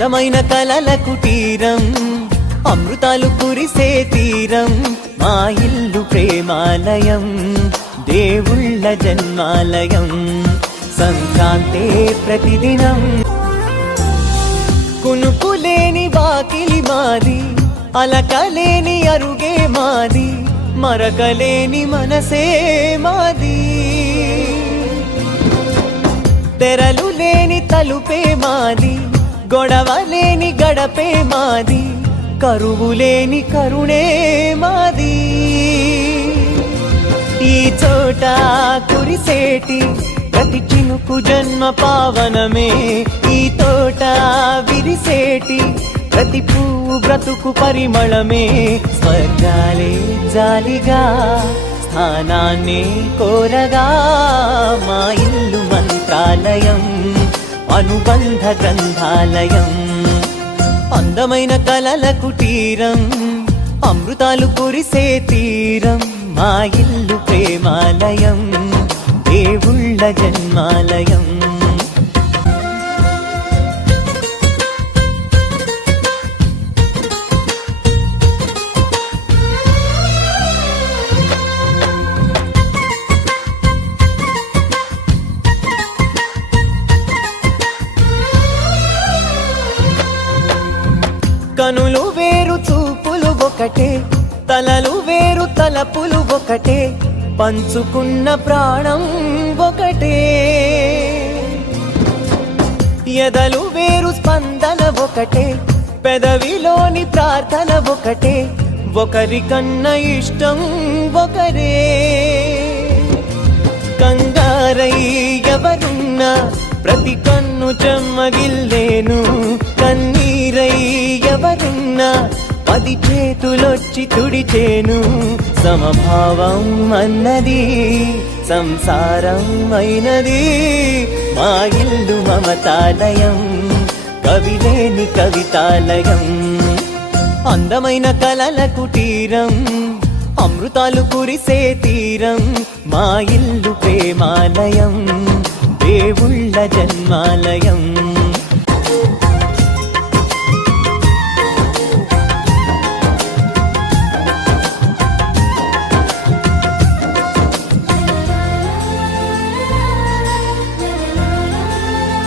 అందమైన కలల కుటీరం, అమృతాలు కురిసే తీరం, మా ఇల్లు ప్రేమాలయం, దేవుళ్ళ జన్మాలయం, సంక్రాంతే ప్రతిదినం. కునుకులేని వాకిలి మాది, అలకలేని అరుగే మాది, మరకలేని మనసే మాది, తెరలు లేని తలుపే మాది, గొడవలేని గడపే మాది, కరువులేని కరుణే మాది. ఈ చోట కురిసేటి ప్రతి చినుకు జన్మ పావనమే, ఈ తోట విరిసేటి ప్రతి పువ్వు బ్రతుకు పరిమళమే, స్వర్గాలే జాలిగా స్థానాన్ని కోరగా, మా ఇల్లు మంత్రాలయం, అనుబంధ గ్రంథాలయం. అందమైన కలల కుటీరం, అమృతాలు కురిసే తీరం, మా ఇల్లు ప్రేమాలయం, దేవుళ్ళ జన్మాలయం. కనులు వేరు చూపులు ఒకటే, తలలు వేరు తలపులు ఒకటే, పంచుకున్న ప్రాణం ఒకటే, ఎదలు వేరు స్పందన ఒకటే, పెదవిలోని ప్రార్థన ఒకటే, ఒకరికన్నా ఇష్టం ఒకరే. కంగారై ఎవరున్నా ప్రతి కన్ను చెమ్మగిల్లేను, కన్నీరై ఎవరున్నా 10 చేతులొచ్చి తుడిచేను, సమభావం అన్నది సంసారం అయినది, మా ఇల్లు మమతాలయం, కవిలేని కవితాలయం. అందమైన కలల కుటీరం, అమృతాలు కురిసే తీరం, మా ఇల్లు ప్రేమాలయం, దేవుళ్ళ జన్మాలయం.